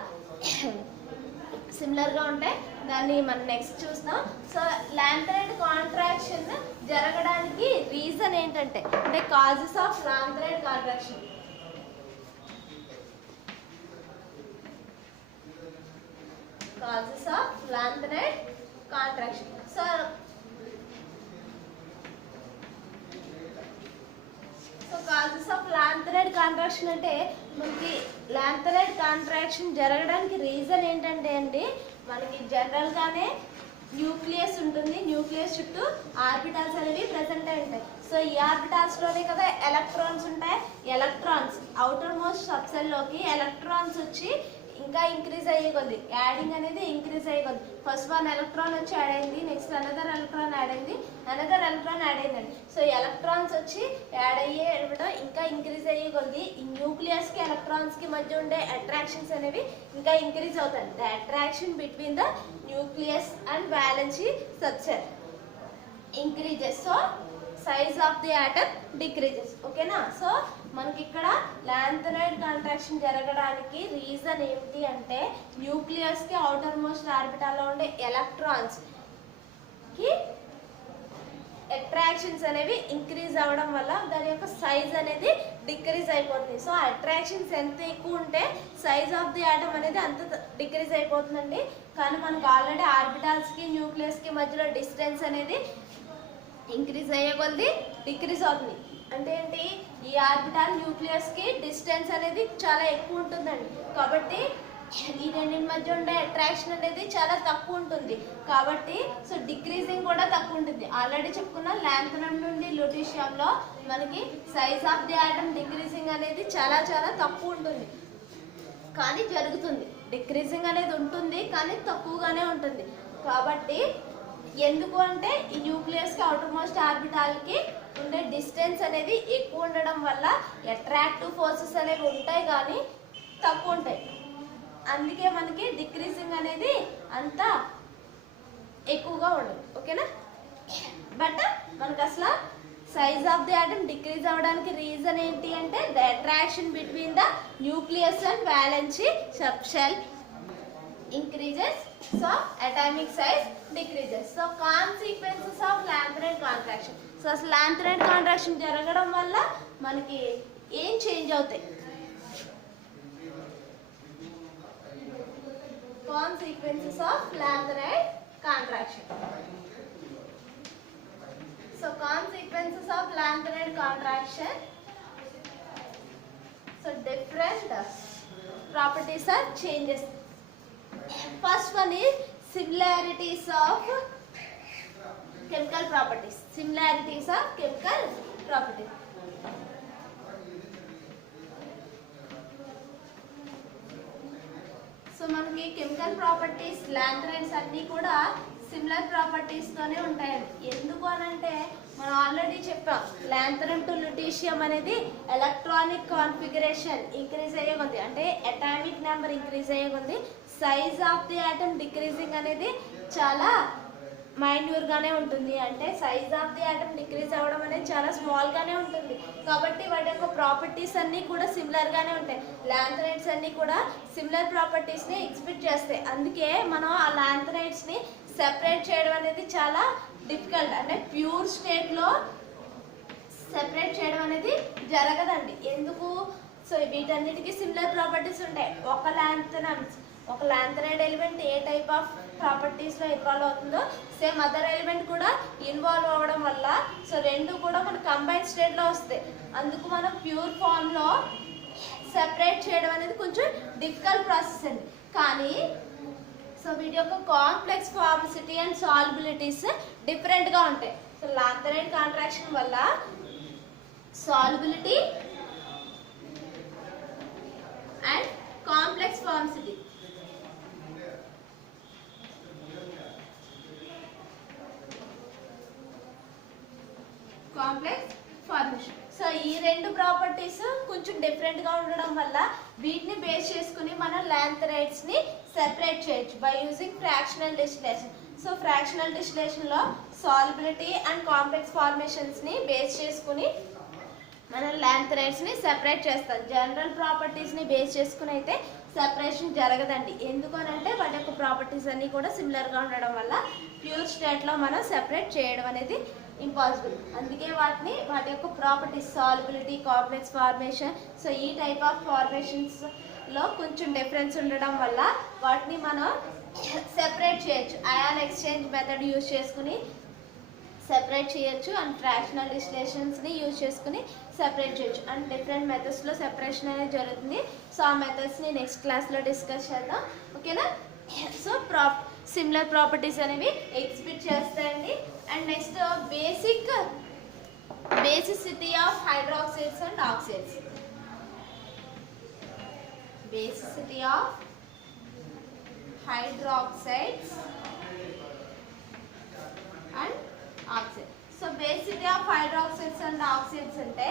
సిమిలర్గా ఉంటాయి. దాన్ని మనం నెక్స్ట్ చూస్తాం. సో లాంథనైడ్ కాంట్రాక్షన్ జరగడానికి రీజన్ ఏంటంటే, అంటే causes of lanthanide contraction. Causes of lanthanide contraction. So causes of lanthanide contraction అంటే మనకి లాంథనైడ్ కాంట్రాక్షన్ జరగడానికి రీజన్ ఏంటంటే అండి, మనకి జనరల్గానే న్యూక్లియస్ ఉంటుంది. న్యూక్లియస్ చుట్టూ ఆర్బిటాల్స్ అనేవి ప్రెసెంట్ అయి ఉంటాయి. సో ఈ ఆర్బిటాల్స్లోనే కదా ఎలక్ట్రాన్స్ ఉంటాయి. ఎలక్ట్రాన్స్ అవుటర్ మోస్ట్ సబ్సెల్లోకి ఎలక్ట్రాన్స్ వచ్చి ఇంకా ఇంక్రీజ్ అయ్యే కొద్ది యాడింగ్ అనేది ఇంక్రీజ్ అయ్యే కొద్ది ఫస్ట్ 1 ఎలక్ట్రాన్ వచ్చి యాడ్ అయింది, నెక్స్ట్ అనదర్ ఎలక్ట్రాన్ యాడ్ అయింది, అనదర్ ఎలక్ట్రాన్ యాడ్ అయిందండి. సో ఎలక్ట్రాన్స్ వచ్చి యాడ్ అయ్యే ఇంకా ఇంక్రీజ్ అయ్యే కొద్ది ఈ న్యూక్లియస్కి ఎలక్ట్రాన్స్కి మధ్య ఉండే అట్రాక్షన్స్ అనేవి ఇంకా ఇంక్రీజ్ అవుతాయి. The attraction between the nucleus and valency subshell increases. So size of the atom decreases. ఓకేనా? సో మనకి ఇక్కడ లాంథనైడ్ కాంట్రాక్షన్ జరగడానికి రీజన్ ఏంటి అంటే న్యూక్లియస్కి అవుటర్ మోస్ట్ ఆర్బిటాల్లో ఉండే ఎలక్ట్రాన్స్కి అట్రాక్షన్స్ అనేవి ఇంక్రీజ్ అవ్వడం వల్ల దాని యొక్క సైజ్ అనేది డిక్రీజ్ అయిపోతుంది. సో అట్రాక్షన్స్ ఎంత ఎక్కువ ఉంటే సైజ్ ఆఫ్ ది ఆటమ్ అనేది అంత డిక్రీజ్ అయిపోతుందండి. కానీ మనకు ఆల్రెడీ ఆర్బిటాల్స్కి న్యూక్లియస్కి మధ్యలో డిస్టెన్స్ అనేది ఇంక్రీజ్ అయ్యే కొద్ది డిక్రీజ్ అవుతుంది. అంటే ఏంటి, ఈ ఆర్బిటాల్ న్యూక్లియస్కి డిస్టెన్స్ అనేది చాలా ఎక్కువ ఉంటుందండి. కాబట్టి ఈ రెండింటి మధ్య ఉండే అట్రాక్షన్ అనేది చాలా తక్కువ ఉంటుంది. కాబట్టి సో డిక్రీజింగ్ కూడా తక్కువ ఉంటుంది. ఆల్రెడీ చెప్పుకున్న లాంథనైడ్ నుండి ల్యూటీషియంలో మనకి size of the atom decreasing అనేది చాలా చాలా తక్కువ ఉంటుంది, కానీ జరుగుతుంది. డిక్రీజింగ్ అనేది ఉంటుంది కానీ తక్కువగానే ఉంటుంది. కాబట్టి ఎందుకు అంటే ఈ న్యూక్లియస్కి అవుటర్ మోస్ట్ ఆర్బిటాల్కి ఉండే డిస్టెన్స్ అనేది ఎక్కువ ఉండడం వల్ల అట్రాక్టివ్ ఫోర్సెస్ అనేవి ఉంటాయి కానీ తక్కువ ఉంటాయి. అందుకే మనకి డిక్రీజింగ్ అనేది అంత ఎక్కువగా ఉండదు. ఓకేనా? బట్ మనకు అసలు size of the atom decrease అవ్వడానికి రీజన్ ఏంటి అంటే the attraction between the nucleus and valency subshell increases, so atomic size decreases. So consequences of lanthanide contraction. So lanthanide contraction జరగడం వల్ల మనకి ఏం చేంజ్ అవుతాయి? Consequences of lanthanide contraction. So consequences of lanthanide contraction. So different properties are changes. First one is similarities of chemical properties. Similarities of chemical properties. So మనకి chemical properties lanthanides అన్నీ కూడా similar properties తోనే ఉంటాయండి. ఎందుకు అనంటే మనం already చెప్పాం lanthanide to ల్యూటీషియం అనేది ఎలక్ట్రానిక్ కాన్ఫిగరేషన్ ఇంక్రీజ్ అయ్యే కొద్ది అంటే అటామిక్ నెంబర్ ఇంక్రీజ్ అయ్యే కొద్ది size of the atom decreasing అనేది చాలా మైన్యూర్గానే ఉంటుంది. అంటే size of the atom decrease అవ్వడం అనేది చాలా స్మాల్గానే ఉంటుంది. కాబట్టి వాటి యొక్క ప్రాపర్టీస్ అన్నీ కూడా సిమిలర్గానే ఉంటాయి. లాంథనైడ్స్ అన్నీ కూడా సిమిలర్ ప్రాపర్టీస్ని ఎగ్జిబిట్ చేస్తాయి. అందుకే మనం ఆ లాంథనైడ్స్ని సెపరేట్ చేయడం అనేది చాలా డిఫికల్ట్. అంటే ప్యూర్ స్టేట్లో సెపరేట్ చేయడం అనేది జరగదండి. ఎందుకు? సో వీటన్నిటికీ సిమిలర్ ప్రాపర్టీస్ ఉంటాయి. ఒక లాంథనైడ్ ఎలిమెంట్ ఏ టైప్ ఆఫ్ ప్రాపర్టీస్లో ఇన్వాల్వ్ అవుతుందో సేమ్ అదర్ ఎలిమెంట్ కూడా ఇన్వాల్వ్ అవ్వడం వల్ల సో రెండు కూడా మన కంబైన్ స్టేట్లో వస్తాయి. అందుకు మనం ప్యూర్ ఫామ్లో సెపరేట్ చేయడం అనేది కొంచెం డిఫికల్ట్ ప్రాసెస్ అండి. కానీ సో వీటి యొక్క కాంప్లెక్స్ ఫార్మిసిటీ అండ్ సాల్యుబిలిటీస్ డిఫరెంట్గా ఉంటాయి. సో లాంథనైడ్ కాంట్రాక్షన్ వల్ల సాల్యుబిలిటీ అండ్ కాంప్లెక్స్ ఫార్మిసిటీ కాంప్లెక్స్ ఫార్మేషన్. సో ఈ రెండు ప్రాపర్టీస్ కొంచెం డిఫరెంట్గా ఉండడం వల్ల వీటిని బేస్ చేసుకుని మనం లాంథనైడ్స్ని సెపరేట్ చేయొచ్చు by using fractional distillation. So fractional డిస్టిలేషన్లో సాల్యుబిలిటీ అండ్ కాంప్లెక్స్ ఫార్మేషన్స్ని బేస్ చేసుకుని మనం లాంథనైడ్స్ని సెపరేట్ చేస్తాం. జనరల్ ప్రాపర్టీస్ని బేస్ చేసుకుని అయితే సెపరేషన్ జరగదండి. ఎందుకనంటే వాటి యొక్క ప్రాపర్టీస్ అన్నీ కూడా సిమిలర్గా ఉండడం వల్ల ప్యూర్ స్టేట్లో మనం సెపరేట్ చేయడం అనేది ఇంపాసిబుల్. అందుకే వాటి యొక్క properties solubility complex formation so ఈ టైప్ ఆఫ్ ఫార్మేషన్స్లో కొంచెం డిఫరెన్స్ ఉండడం వల్ల వాటిని మనం సెపరేట్ చేయొచ్చు. అయాన్ ఎక్స్చేంజ్ మెథడ్ యూజ్ చేసుకుని సెపరేట్ చేయొచ్చు అండ్ ఫ్రాక్షనల్ డిస్టిలేషన్స్ని యూజ్ చేసుకుని సెపరేట్ చేయొచ్చు. అండ్ డిఫరెంట్ మెథడ్స్లో సెపరేషన్ అనేది జరుగుతుంది. సో ఆ మెథడ్స్ని నెక్స్ట్ క్లాస్లో డిస్కస్ చేద్దాం. ఓకేనా? సో సిమిలర్ ప్రాపర్టీస్ అనేవి ఎగ్జిబిట్ చేస్తాయండి. And next basicity of hydroxides and oxides. Basicity of hydroxides and oxides. So basicity of hydroxides and oxides అంటే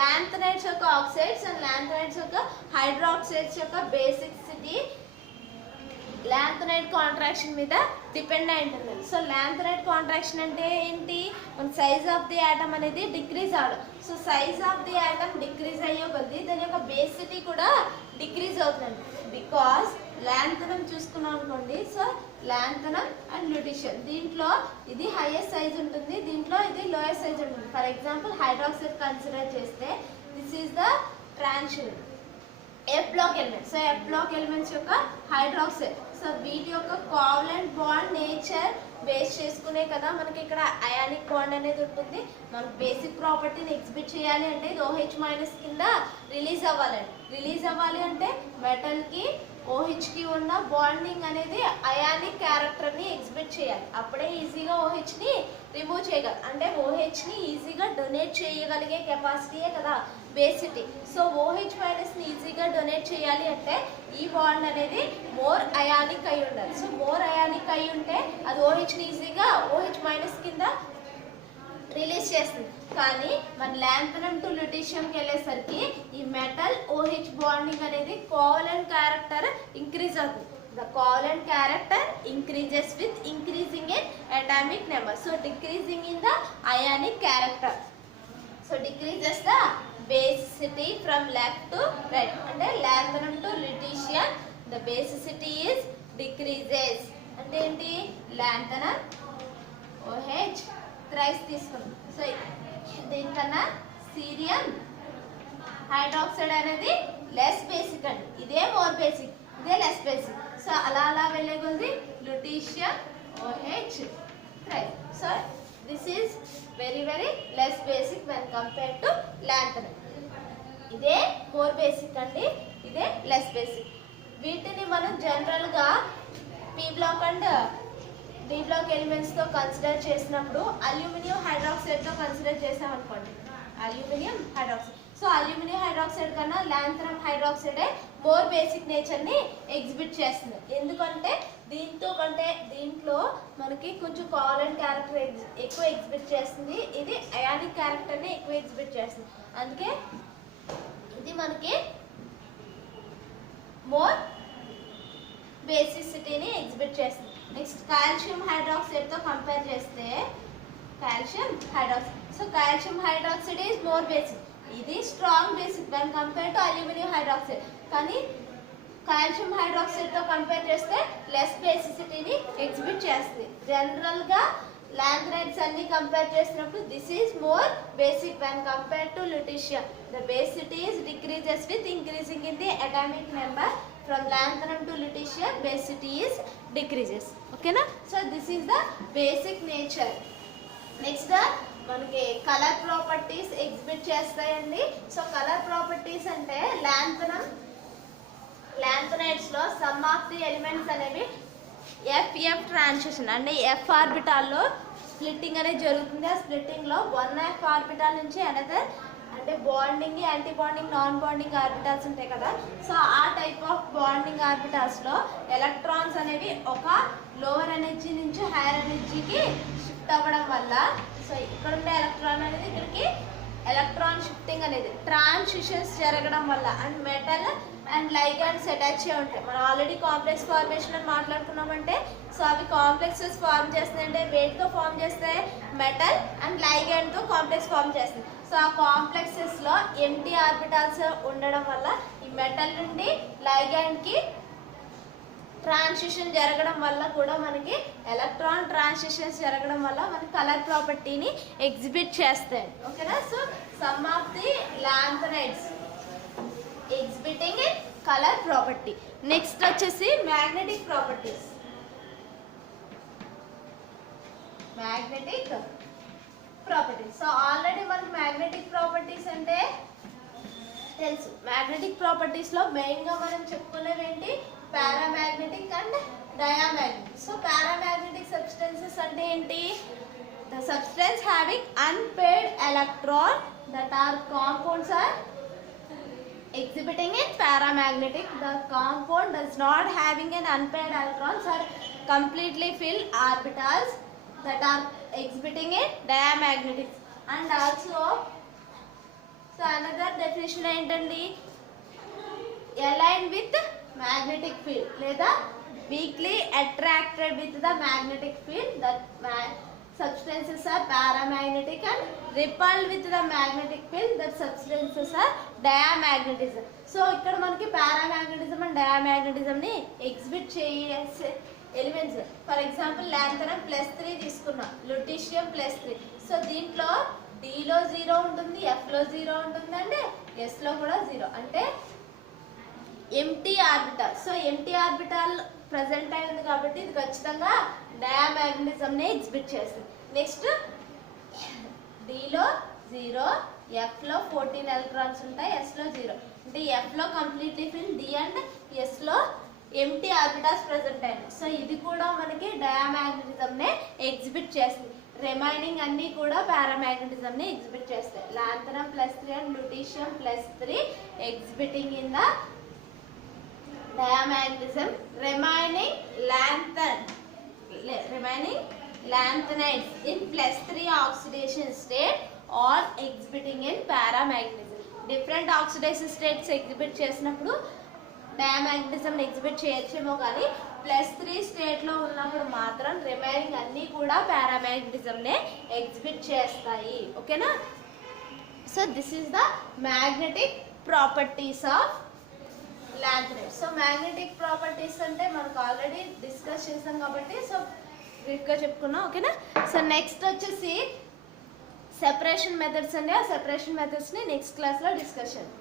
lanthanides యొక్క oxides and lanthanides యొక్క hydroxides యొక్క basicity లాంథనైడ్ కాంట్రాక్షన్ మీద depend అయి ఉంటుంది. So lanthanide contraction అంటే ఏంటి, మన సైజ్ ఆఫ్ ది ఆటమ్ అనేది డిక్రీజ్ అవడం. So size of the atom decrease అయ్యే కొద్దీ దాని యొక్క బేసిటీ కూడా డిక్రీజ్ అవుతుంది. బికాస్ లాంథనం చూసుకున్నాం అనుకోండి, సో లాంథనం అండ్ ల్యూటీషియం దీంట్లో ఇది హైయెస్ట్ సైజ్ ఉంటుంది, దీంట్లో ఇది లోయెస్ట్ సైజ్ ఉంటుంది. ఫర్ ఎగ్జాంపుల్ హైడ్రాక్సైడ్ కన్సిడర్ చేస్తే this is the transition F block elements. So F block elements యొక్క హైడ్రాక్సైడ్. సో వీటి యొక్క కోవలెంట్ బాండ్ నేచర్ బేస్ చేసుకునే కదా మనకి ఇక్కడ అయానిక్ బాండ్ అనేది ఉంటుంది. మనకు బేసిక్ ప్రాపర్టీని ఎగ్జిబిట్ చేయాలి అంటే ఇది OH మైనస్ కింద రిలీజ్ అవ్వాలి అంటే మెటల్కి OHకి ఉన్న బాండింగ్ అనేది అయానిక్ క్యారెక్టర్ని ఎగ్జిబిట్ చేయాలి. అప్పుడే ఈజీగా OHని రిమూవ్ చేయగలరు. అంటే OHని ఈజీగా డొనేట్ చేయగలిగే కెపాసిటీయే కదా బేసిటీ. సో OH మైనస్ని ఈజీగా డొనేట్ చేయాలి అంటే ఈ బాండ్ అనేది మోర్ అయానిక్ అయి ఉండాలి. సో మోర్ అయానిక్ అయి ఉంటే అది OHని ఈజీగా OH మైనస్ కింద రిలీజ్ చేస్తుంది. కానీ మన లాంథనం టు ల్యూటీషియంకి వెళ్ళేసరికి ఈ మెటల్ OH బాండింగ్ అనేది కోవలెంట్ క్యారెక్టర్ ఇంక్రీజ్ అవుతుంది. The covalent character increases with increasing in atomic number. So decreasing in the ionic character. So decreases the basicity from left to right. And lanthanum to lutetium, the basicity is decreases. And enti lanthanum OH thrice తీసుకుంటాం. So దీనికన్నా cerium hydroxide అనేది less basic అండి, ఇదే more basic, ఇదే less basic. So అలా వెళ్ళే కొద్ది lutetium OH thrice. So this is very less basic when compared to lanthanide. ఇదే మోర్ బేసిక్ అండి, ఇదే లెస్ బేసిక్. వీటిని మనం జనరల్గా P block and D block ఎలిమెంట్స్తో కన్సిడర్ చేసినప్పుడు అల్యూమినియం హైడ్రాక్సైడ్తో కన్సిడర్ చేసామనుకోండి, aluminium hydroxide. So aluminium hydroxide కన్నా లాంథనం హైడ్రాక్సైడే మోర్ బేసిక్ నేచర్ని ఎగ్జిబిట్ చేస్తుంది. ఎందుకంటే దీంట్లో మనకి కొంచెం కోవలెంట్ క్యారెక్టర్ ఎక్కువ ఎగ్జిబిట్ చేస్తుంది, ఇది అయానిక్ క్యారెక్టర్ని ఎక్కువ ఎగ్జిబిట్ చేస్తుంది. అందుకే ఇది మనకి మోర్ బేసిసిటీని ఎగ్జిబిట్ చేస్తుంది. నెక్స్ట్ కాల్షియం హైడ్రాక్సైడ్తో కంపేర్ చేస్తే calcium hydroxide. So calcium hydroxide is more basic, ఇది strong basic when compare to aluminium hydroxide. కానీ కాల్షియం హైడ్రాక్సైడ్తో కంపేర్ చేస్తే లెస్ బేసిసిటీని ఎగ్జిబిట్ చేస్తుంది. జనరల్గా లాంథనైడ్స్ అన్ని కంపేర్ చేసినప్పుడు this is more basic when compare to lutetium. The basicity is decreases with increasing in the atomic number. From lanthanum to lutetium, basicity is decreases. Okay na? So this is the basic nature. Next మనకి colour properties exhibit చేస్తాయండి. So colour properties అంటే లాంథనైడ్స్లో some of the elements అనేవి F transition అంటే F ఆర్బిటాల్లో splitting అనేది జరుగుతుంది. ఆ స్ప్లిట్టింగ్లో 1f ఆర్బిటాల్ నుంచి అనదర్ అంటే bonding, anti bonding, non bonding orbitals ఉంటాయి కదా. సో ఆ టైప్ ఆఫ్ బాండింగ్ ఆర్బిటాల్స్లో ఎలక్ట్రాన్స్ అనేవి ఒక లోవర్ ఎనర్జీ నుంచి హైయర్ ఎనర్జీకి షిఫ్ట్ అవ్వడం వల్ల, సో ఇక్కడ ఉండే ఎలక్ట్రాన్ అనేది ఇక్కడికి ఎలక్ట్రాన్ షిఫ్టింగ్ అనేది ట్రాన్సిషన్స్ జరగడం వల్ల and metal and ligands attach అయి ఉంటాయి. మనం ఆల్రెడీ కాంప్లెక్స్ ఫార్మేషన్ అని మాట్లాడుకున్నామంటే, సో అవి కాంప్లెక్సెస్ ఫార్మ్ చేస్తాయి. అంటే వేటితో ఫార్మ్ చేస్తాయి, మెటల్ అండ్ లైగాండ్తో కాంప్లెక్స్ ఫార్మ్ చేస్తాయి. సో ఆ కాంప్లెక్సెస్లో ఎంటీ ఆర్బిటాల్స్ ఉండడం వల్ల ఈ మెటల్ నుండి లైగాండ్కి ట్రాన్సిషన్ జరగడం వల్ల కూడా మనకి ఎలక్ట్రాన్ ట్రాన్సిషన్స్ జరగడం వల్ల మనకి కలర్ ప్రాపర్టీని ఎగ్జిబిట్ చేస్తాయి. ఓకేనా? So some of the lanthanides exhibiting in colour property. Next వచ్చేసి magnetic properties. Magnetic properties. So already మనకి మ్యాగ్నెటిక్ ప్రాపర్టీస్ అంటే తెలుసు. మ్యాగ్నెటిక్ ప్రాపర్టీస్లో మెయిన్గా మనం చెప్పుకునేవి ఏంటి, paramagnetic and diamagnetic. So paramagnetic substances అంటే ఏంటి, the substance having unpaired electron that are compounds are exhibiting in paramagnetic, the compound does not having an unpaired electrons are completely filled orbitals that are exhibiting in diamagnetic. And also, so another definition ఏంటండి, aligned with magnetic field లేదా weakly attracted with the magnetic field, that substances are paramagnetic, and repelled with the magnetic field, that substances are diamagnetism. So ఇక్కడ మనకి పారామాగ్నెటిజం and diamagnetism ని exhibit చేసే elements, for example లాంథనం +3 తీసుకున్నాం, lutetium +3. So దీంట్లో డిలో 0 ఉంటుంది, ఎఫ్లో 0 ఉంటుంది, and ఎస్లో కూడా 0, అంటే empty orbital. So empty orbital present అయింది కాబట్టి ఇది ఖచ్చితంగా డయామాగ్నెటిజం ని ఎగ్జిబిట్ చేస్తుంది. నెక్స్ట్ డిలో 0, ఎఫ్లో 14 ఎలక్ట్రాన్స్ ఉంటాయి, ఎస్లో 0, అంటే ఎఫ్లో కంప్లీట్లీ ఫిల్, డి అండ్ ఎస్లో ఎంటీ ఆర్బిటాల్స్ ప్రజెంట్ అయినాయి. సో ఇది కూడా మనకి డయామాగ్నెటిజం నే ఎగ్జిబిట్ చేస్తుంది. రిమైనింగ్ అన్ని కూడా పారామాగ్నెటిజం ని ఎగ్జిబిట్ చేస్తాయి. లాంథనం +3 and lutetium +3 exhibiting in the diamagnetism. remaining lanthanides in +3 oxidation state are exhibiting in paramagnetism. different oxidation states exhibit చేసినప్పుడు డయామాగ్నెటిజం ఎగ్జిబిట్ చేయొచ్చేమో, కానీ +3 స్టేట్ లో ఉన్నప్పుడు మాత్రం రిమైనింగ్ అన్ని కూడా పారామాగ్నెటిజం నే ఎగ్జిబిట్ చేస్తాయి. ఓకేనా? So this is the magnetic properties of lanthanide. So magnetic properties అంటే మనకు ఆల్రెడీ డిస్కస్ చేసాం కాబట్టి సో బ్రీఫ్గా చెప్పుకున్నాం. ఓకేనా? సో నెక్స్ట్ వచ్చేసి సెపరేషన్ మెథడ్స్ అండి. ఆ సెపరేషన్ మెథడ్స్ని నెక్స్ట్ క్లాస్లో డిస్కస్ చేద్దాం.